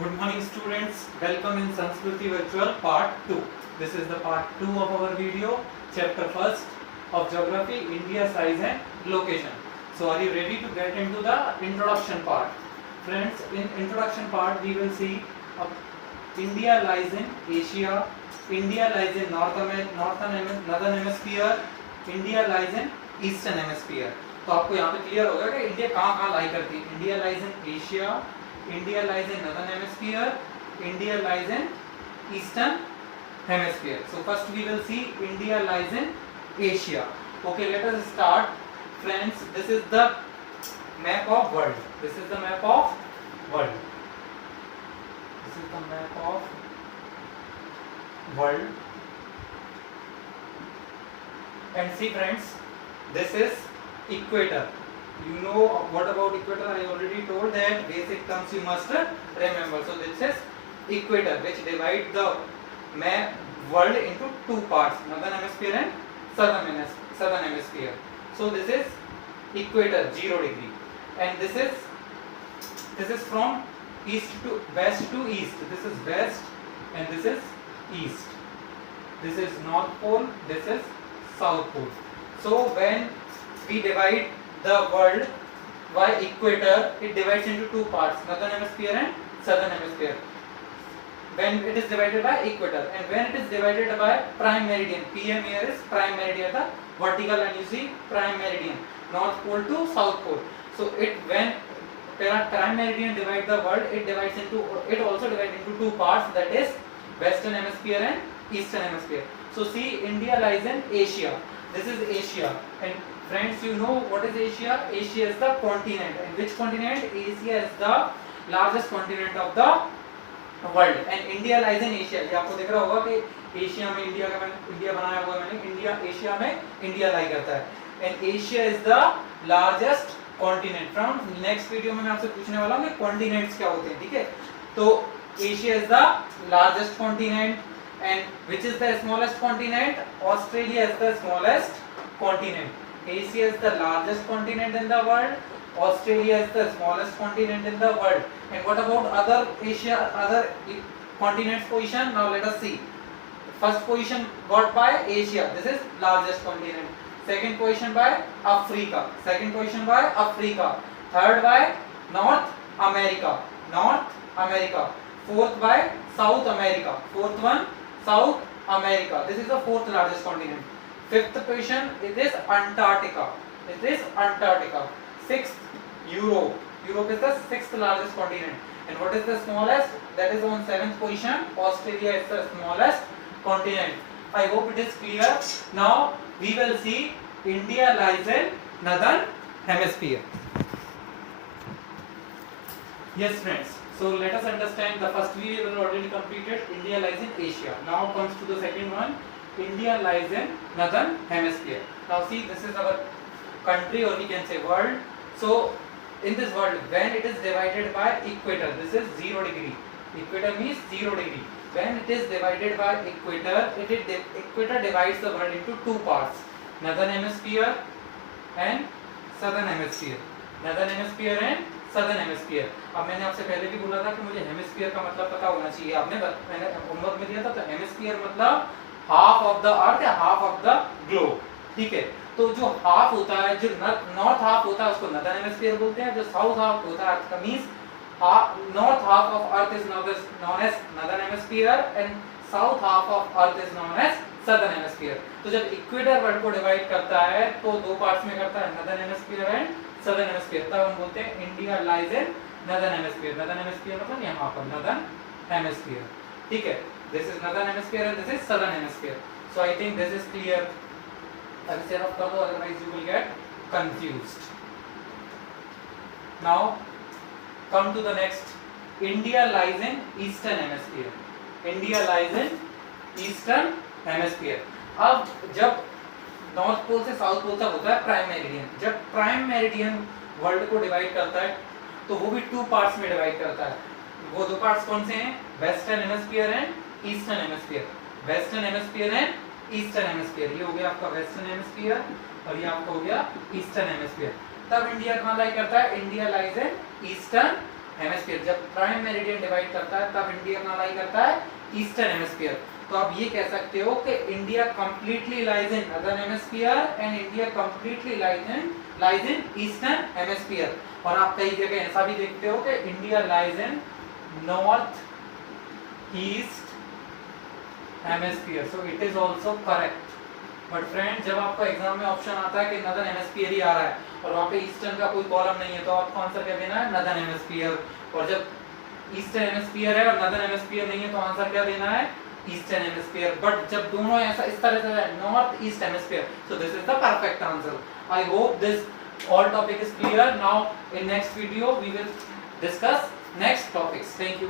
Good morning students, welcome in Sanskriti Virtual Part 2. This is the Part 2 of our video, Chapter 1st of Geography, India Size and Location. So are you ready to get into the introduction part? Friends, in introduction part we will see India lies in Asia, India lies in Northern Hemisphere, India lies in Eastern Hemisphere. तो आपको यहाँ पे clear होगा कि India कहाँ कहाँ लाई करती है. India lies in Asia, India lies in northern hemisphere, India lies in eastern hemisphere. So first we will see India lies in Asia. Okay, let us start. Friends, this is the map of world. This is the map of world. This is the map of world. And see friends, this is equator. You know what about equator? I already told that basic terms you must remember. So this is equator which divide the map world into two parts, northern hemisphere and southern hemisphere. So this is equator, 0 degree, and this is from east to west to east. This is west and this is east. This is north pole, this is south pole. So when we divide the world by equator, it divides into two parts, northern hemisphere and southern hemisphere. When it is divided by equator, and when it is divided by prime meridian, PM here is prime meridian, the vertical, and you see prime meridian, north pole to south pole. So it when prime meridian divide the world, it also divides into two parts, that is western hemisphere and eastern hemisphere. So see, India lies in Asia. This is Asia, and friends, you know what is Asia? Asia is the continent. And which continent? Asia is the largest continent of the world, and India lies in Asia. ये आपको दिख रहा होगा कि Asia में India बनाया हुआ है मैंने. इंडिया एशिया में इंडिया लाई करता है, and Asia is the largest continent. From next video में मैं आपसे पूछने वाला हूँ कि continents क्या होते हैं, ठीक है? तो Asia is the largest continent, and which is the smallest continent? Australia is the smallest continent. Asia is the largest continent in the world. Australia is the smallest continent in the world. And what about other continents position? Now let us see. First position got by Asia. This is largest continent. Second position by Africa. Second position by Africa. Third by North America. North America. Fourth by South America. Fourth one, South America. This is the fourth largest continent. Fifth position it is Antarctica. It is Antarctica. Sixth, Europe. Europe is the sixth largest continent. And what is the smallest? That is on seventh position. Australia is the smallest continent. I hope it is clear. Now we will see India lies in northern hemisphere. Yes friends. So let us understand the first video we already completed. India lies in Asia. Now comes to the second one. India lies in northern hemisphere. Now see, this is our country, or we can say world. So in this world, when it is divided by equator, this is 0 degree. Equator means 0 degree. When it is divided by equator, equator divides the world into two parts, northern hemisphere and southern hemisphere. Northern hemisphere and southern hemisphere. अब मैंने आपसे पहले भी बोला था कि मुझे hemisphere का मतलब पता होना चाहिए. मैंने होमवर्क में दिया था. तो हेमिस्फीयर मतलब हाफ ऑफ द अर्थ या हाफ ऑफ द ग्लोब, ठीक है? तो जो हाफ होता है, जो नॉर्थ हाफ होता है उसको नॉर्दर्न हेमिस्फीयर बोलते हैं. जो साउथ हाफ होता है अर्थ का means north half of earth is known as northern hemisphere and south half of earth is known as southern hemisphere. तो जब इक्वेटर वर्ल्ड को डिवाइड करता है तो दो पार्ट्स में करता है, northern hemisphere and southern hemisphere. तब हम बोलते हैं India lies in northern hemisphere. Northern hemisphere मतलब यहाँ पर नॉर्दर्न हेमिस्फीयर, ठीक है? This is northern hemisphere and this is southern hemisphere. So I think this is clear. Instead of color, otherwise you will get confused. Now come to the next. India lies in eastern hemisphere. India lies in eastern hemisphere. अब जब north pole से south pole तक होता है prime meridian. जब prime meridian world को divide करता है तो वो भी टू पार्ट्स में डिवाइड करता है. वो दो पार्ट्स कौन से हैं? Western hemisphere and eastern hemisphere. Western hemisphere and eastern hemisphere. ये हो गया आपका वेस्टर्न हेमिस्फीयर और ये आपका हो गया ईस्टर्न हेमिस्फीयर. तब इंडिया कहाँ लाई करता है? India lies in eastern hemisphere. जब प्राइम मेरिडियन डिवाइड करता है तब इंडिया अपना लाई करता है ईस्टर्न हेमिस्फीयर। तो आप ये कह सकते हो कि India completely lies in northern hemisphere and India completely lies in eastern hemisphere. और आप कई जगह ऐसा भी देखते हो कि India lies in north east hemisphere, so it is also correct. But friend जब आपका एग्जाम में ऑप्शन आता है कि नॉर्दर्न हेमिस्फीयर ही आ रहा है और वहां पे ईस्टर्न का कोई कॉलम नहीं है, तो आपको आंसर क्या देना है? Northern hemisphere. और जब ईस्टर्न हेमिस्फीयर है और नॉर्दर्न हेमिस्फीयर नहीं है तो आंसर क्या देना है? Eastern hemisphere. बट जब दोनों ऐसा इस तरह से है north east hemisphere, so this is the perfect answer. I hope this all topic is clear. Now in next video we will discuss next topics. Thank you.